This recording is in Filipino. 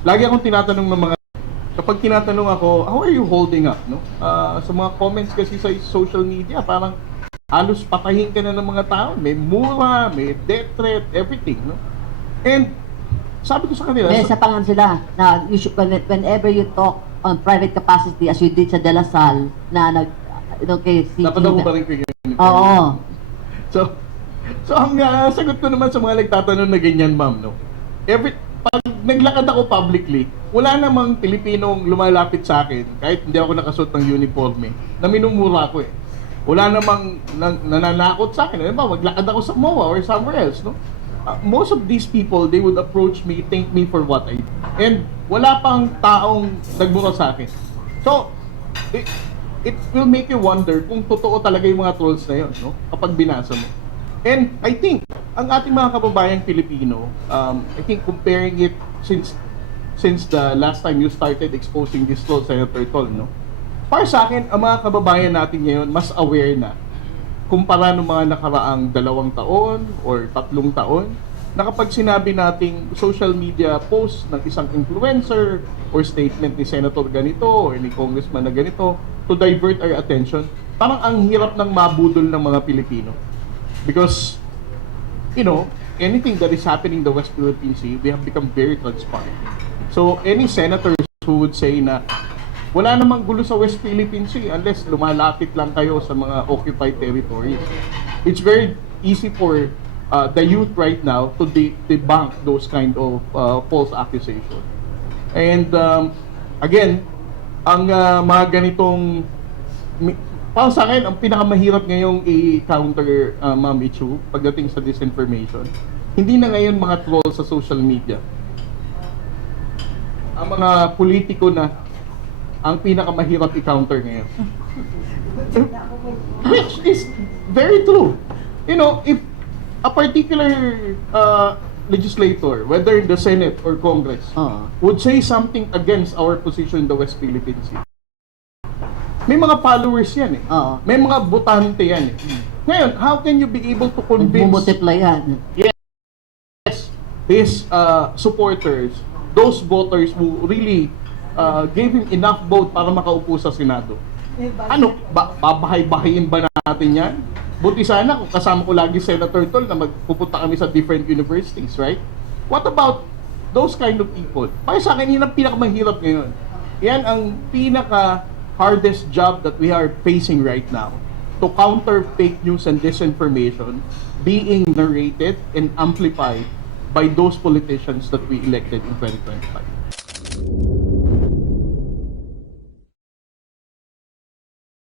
lagi akong tinatanong ng mga, kapag tinatanong ako, how are you holding up, no? Sa mga comments kasi sa social media, parang halos patayin ka na ng mga tao. May mura, may death threat, everything, no? And sabi ko sa kanila, May isa pa nga sila na you should, whenever you talk on private capacity as you did sa De La Salle na kay CG. dapat ako ba rin ko yun? Oo. So ang sagot ko naman sa mga nagtatanong na ganyan, ma'am, no? Pag naglakad ako publicly, wala namang Pilipinong lumalapit sa akin, kahit hindi ako nakasuot ng uniforme, na minumura ko eh. Wala namang nananakot sa akin. Ano ba, maglakad ako sa MOA or somewhere else, no? Most of these people, they would approach me, thank me for what I do. And wala pang taong nagmura sa akin. So, it will make you wonder kung totoo talaga yung mga trolls na yun, no? Kapag binasa mo. And I think, ang ating mga kababayang Pilipino, I think comparing it since the last time you started exposing this troll, Senator Tol, no? Para sa akin, ang mga kababayan natin ngayon, mas aware na kumpara ng mga nakaraang 2 taon or 3 taon, na kapag sinabi nating social media post ng isang influencer or statement ni Senator ganito or ni Congressman na ganito to divert our attention, parang ang hirap ng mabudol ng mga Pilipino. Because, you know, anything that is happening in the West Philippine Sea, we have become very transparent. So, any senators who would say na wala namang gulo sa West Philippine Sea unless lumalapit lang kayo sa mga occupied territories. It's very easy for the youth right now to debunk those kind of false accusations. And again, ang mga ganitong, para sa akin, ang pinakamahirap ngayong i-counter, Ma'am Ichu, pagdating sa disinformation, hindi na ngayon mga trolls sa social media. Ang mga politiko na ang pinakamahirap i-counter ngayon. Which is very true. You know, if a particular legislator, whether in the Senate or Congress, would say something against our position in the West Philippine Sea, may mga followers yan eh. May mga botante yan eh. Ngayon, how can you be able to convince Bumultiply yan. his supporters, those voters who really gave him enough vote para makaupo sa Senado? Ano, babahay-bahayin ba natin yan? Buti sana kung kasama ko lagi Senator Tol na magpupunta kami sa different universities, right? What about those kind of people? Para sa akin, yun ang pinakamahirap ngayon. Yan ang pinaka-hardest job that we are facing right now. To counter fake news and disinformation being narrated and amplified by those politicians that we elected in 2025.